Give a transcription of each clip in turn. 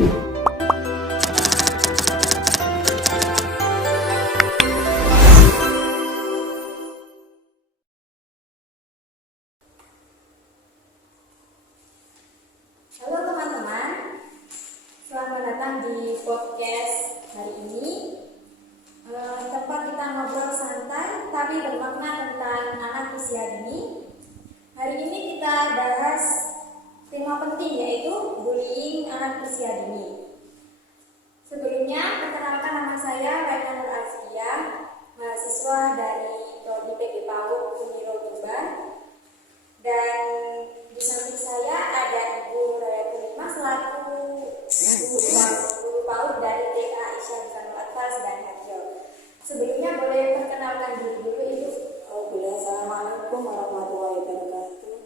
Halo teman-teman, selamat datang di podcast hari ini. Tempat kita ngobrol santai tapi bermakna tentang anak usia dini. Hari ini kita bahas tema penting yaitu bullying anak usia dini. Sebelumnya, perkenalkan nama saya Raina Nur Azkia, mahasiswa dari Prodi PG PAUD Uniro Tuban. Dan di samping saya ada Ibu Nurayatul Hikmah selaku guru PAUD dari TK Isya Busanul Atfal dan Harjo. Sebelumnya boleh perkenalkan diri dulu Ibu. Boleh. Assalamualaikum warahmatullahi wabarakatuh.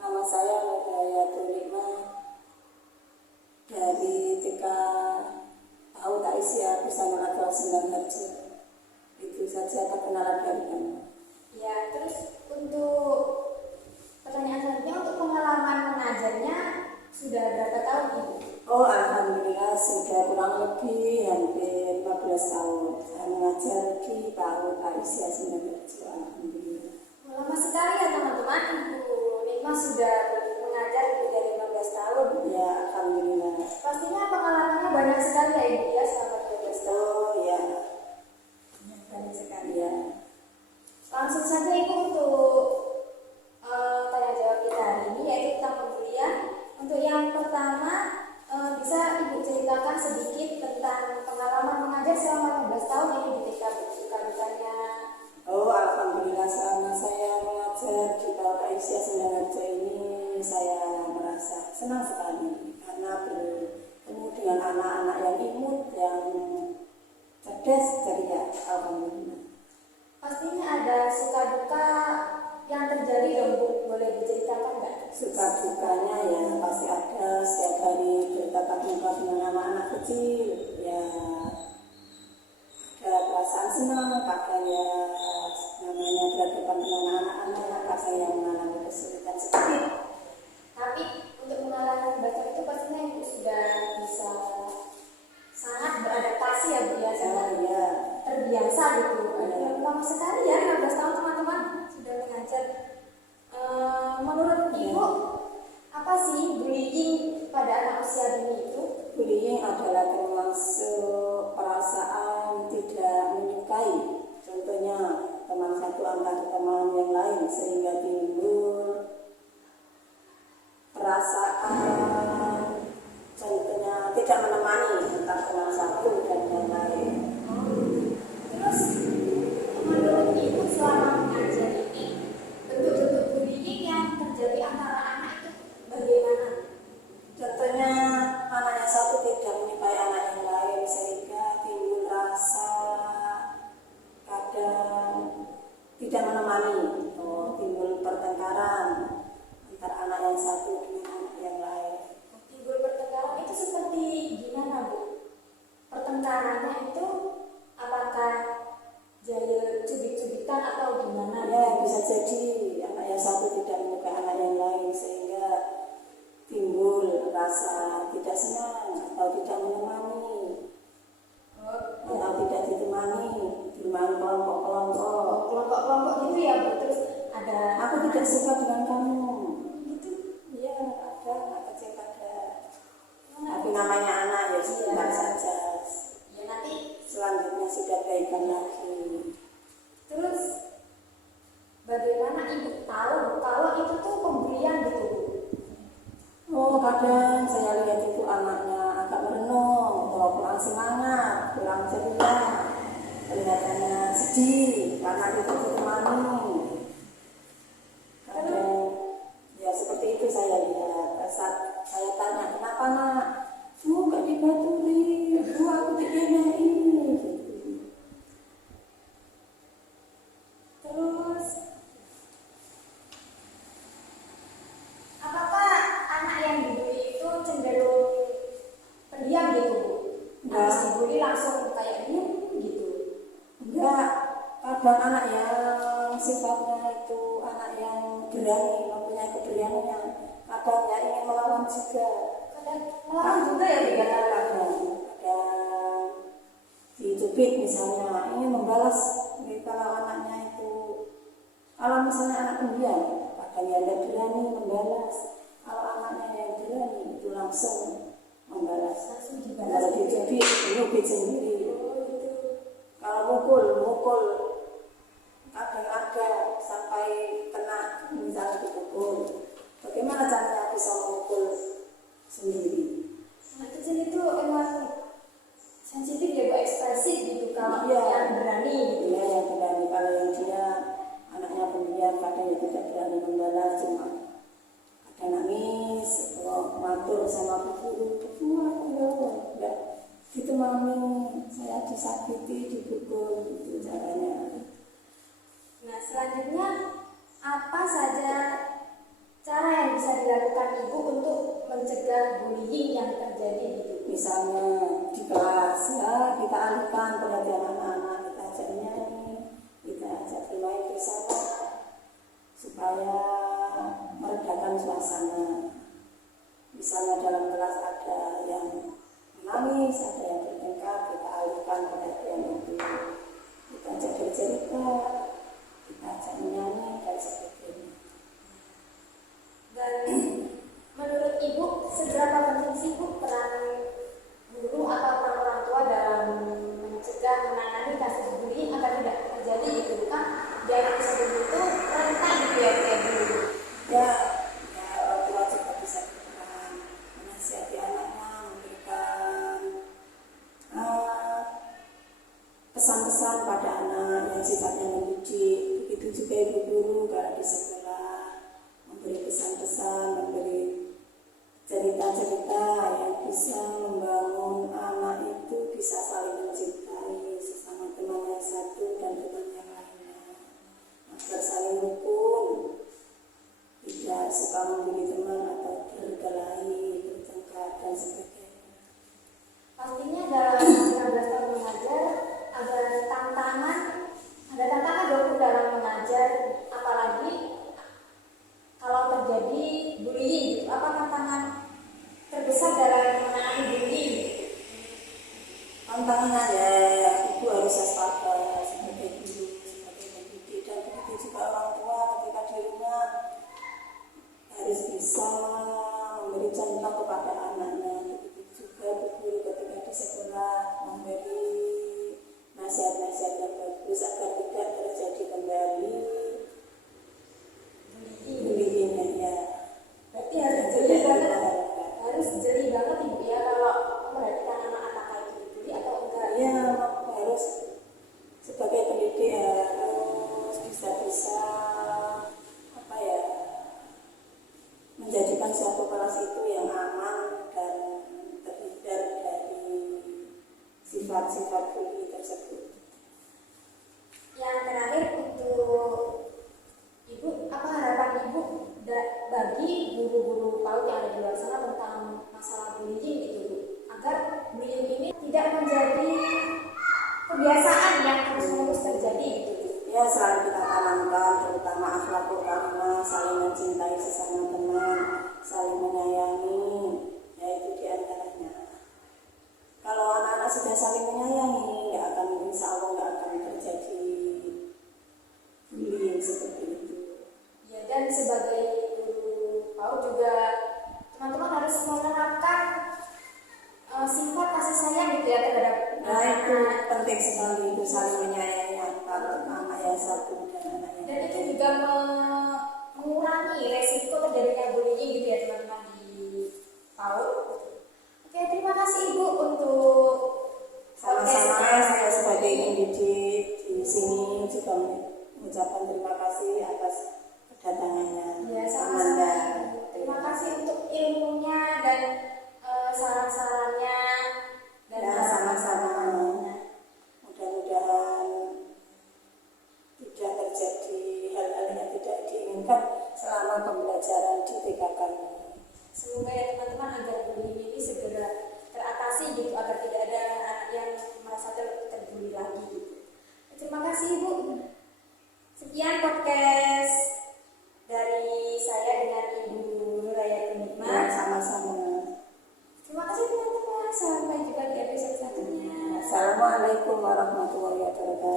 Nama saya Nurayatul Hikmah dari TK PAUD Isya Busanul Atfal dan Harjo. Itu saja perkenalan dari kami. Ya, terus untuk pertanyaan selanjutnya, untuk pengalaman mengajarnya sudah berapa tahun Ibu? Alhamdulillah sudah kurang lebih hampir 15 tahun saya mengajar di PAUD Isya Busanul Harjo. Alhamdulillah. Lama sekali ya teman-teman, Ibu Nikmah sudah mengajar lebih dari 15 tahun. Ya, alhamdulillah. Pastinya pengalamannya banyak sekali ya Ibu ya selama 15 tahun. Ya. Banyak sekali. Ya. Langsung saja Ibu untuk tanya jawab kita hari ini yaitu tentang pembulian. Untuk yang pertama, bisa Ibu ceritakan sedikit tentang pengalaman mengajar selama 15 tahun ini di TK, buka-bukanya. Alhamdulillah selama saya mengajar di PAUD Isya Busanul Harjo ini saya merasa senang sekali karena bertemu dengan anak-anak yang imut, yang cerdas, ceria. Alhamdulillah. Pastinya ada suka duka yang terjadi dong Bu, boleh diceritakan nggak? Suka dukanya ya pasti ada, setiap hari bertatap muka dengan anak-anak kecil ya ada perasaan senang, kadang ya namanya berhadapan dengan anak-anak kadang yang mengalami kesulitan sedikit. Tapi untuk mengalami baca itu pastinya Ibu sudah bisa sangat beradaptasi ya Bu ya, sangat terbiasa gitu. Lama sekali ya 15 tahun teman-teman sudah mengajar. Menurut Ibu, apa sih bullying pada anak usia dini itu? Bullying adalah termasuk perasaan tidak menyukai, contohnya teman satu antar teman yang lain sehingga timbul perasaan contohnya tidak menemani antar teman satu dan yang lain. Terus menurut Ibu selama mengajar ini bentuk-bentuk bullying yang terjadi antara anak itu bagaimana? Contohnya anak yang satu tidak menyukai anak yang lain sehingga timbul rasa kadang tidak menemani atau timbul pertengkaran antara anak yang satu dengan anak yang lain. Timbul pertengkaran itu seperti gimana Bu? Pertengkarannya itu apakah jahil cubit-cubitan atau gimana? Ya, bisa jadi anak yang satu tidak menyukai anak yang lain sehingga timbul rasa tidak senang atau tidak menemani atau tidak ditemani bermain kelompok-kelompok gitu ya Bu. Terus ada aku tidak suka dengan kamu gitu. iya ada anak kecil ada tapi namanya anak ya sebentar saja Ya nanti selanjutnya sudah baikan lagi. terus bagaimana Ibu tahu kalau itu tuh pembulian gitu Bu? Kadang saya lihat itu anaknya agak merenung atau kurang semangat, kurang ceria, kelihatannya sedih karena itu ditemani. Kadang ya seperti itu saya lihat. Saat saya tanya kenapa nak, gak dibaturi, aku dikenai. Terus apakah anak yang dibully itu cenderung pendiam gitu Bu? Habis dibully langsung kayak gitu? Enggak, kadang anak yang sifatnya itu anak yang berani, mempunyai keberanian, kadang ya ingin melawan juga. Dan melarang juga ya kegiatan kadang dicubit misalnya ingin membalas. Jadi kalau anaknya itu, kalau misalnya anak pendiam bahkan yang tidak berani membalas, kalau anaknya yang berani itu langsung membalas. langsung Kalau dibalas gitu ya. dicubit nyubit sendiri. Oh gitu. Kalau mukul kadang ada sampai kena misalnya dipukul. Bagaimana caranya bisa memukul sendiri? Anak kecil itu emang sensitif ya, Bu, ekspresif gitu kalau Iya. yang berani gitu. Dia yang berani, kalau yang dia anaknya pendiam kadang ya tidak berani membalas, cuma kadang nangis, kalau matur sama bu guru, aku enggak gitu mami, saya disakiti, dipukul, gitu caranya. Nah, selanjutnya apa saja cara yang bisa dilakukan ibu untuk mencegah bullying yang terjadi gitu? Misalnya di kelas ya kita alihkan perhatian anak-anak, kita ajak nyanyi, kita ajak bermain bersama supaya meredakan suasana. Misalnya dalam kelas ada yang menangis, ada yang bertengkar, kita alihkan perhatian itu, kita ajak bercerita, kita ajak menyanyi dan sebagainya. Dan menurut ibu seberapa penting sih Bu peran guru atau peran orang tua dalam mencegah menangani kasus bullying agar tidak terjadi gitu kan? Jangan sebelum itu rentan gitu ya kayak dulu. Ya, orang tua juga bisa berperan menasihati anaknya, memberikan pesan-pesan pada anak yang sifatnya mendidik. Begitu juga ibu guru kalau di sekolah memberi pesan-pesan, memberi cerita-cerita yang bisa membangun anak itu bisa saling mencintai sesama teman yang satu dan teman yang lainnya, agar saling rukun, tidak suka membuli teman atau berkelahi, bertengkar dan sebagainya. Pastinya dalam 15 tahun mengajar ada tantangan dulu dalam mengajar, apalagi kalau terjadi bullying gitu. Apa tantangan terbesar dalam menangani bullying? Tantangannya ya ibu harus waspada sebagai guru, sebagai pendidik, dan begitu juga orang tua ketika di rumah harus bisa memberi contoh kepada anaknya. Begitu juga ibu guru ketika di sekolah memberi nasihat-nasihat yang bagus agar tidak terjadi kembali bullying ya. Berarti harus jeli banget ibu ya kalau memperhatikan anak-anak kayak gitu dibully atau enggak. Ya, harus sebagai pendidik harus bisa apa ya, menjadikan suatu kelas itu yang aman dan terhindar dari sifat-sifat bully tersebut. Yang terakhir untuk ibu, apa harapan ibu bagi guru-guru PAUD yang ada di luar sana tentang masalah bullying gitu Bu, agar bullying ini tidak menjadi kebiasaan yang terus-menerus terjadi gitu Bu. Ya, selalu kita tanamkan terutama akhlakul karimah, saling mencintai sesama teman, saling menyayangi, yaitu diantaranya. Kalau anak-anak sudah saling menyayangi, insya Allah nggak akan terjadi bullying seperti itu. Ya, dan sebagai guru PAUD juga teman-teman harus menerapkan sifat kasih sayang gitu ya terhadap Nah itu anak-anak. penting sekali, itu saling menyayangi antara anak yang satu dan anak yang Dan lain. itu juga mengurangi resiko terjadinya bullying gitu ya teman-teman di PAUD. Oke, terima kasih Ibu untuk Sama-sama podcastnya. saya sebagai pendidik di sini juga mengucapkan terima kasih atas kedatangannya. Ya, sama-sama. Amanda. Terima kasih untuk ilmunya dan saran-sarannya dan Ya, sama-sama. Mudah-mudahan tidak terjadi hal-hal yang tidak diinginkan selama pembelajaran di TK kami. jumpa di episode selanjutnya. Assalamualaikum warahmatullahi wabarakatuh.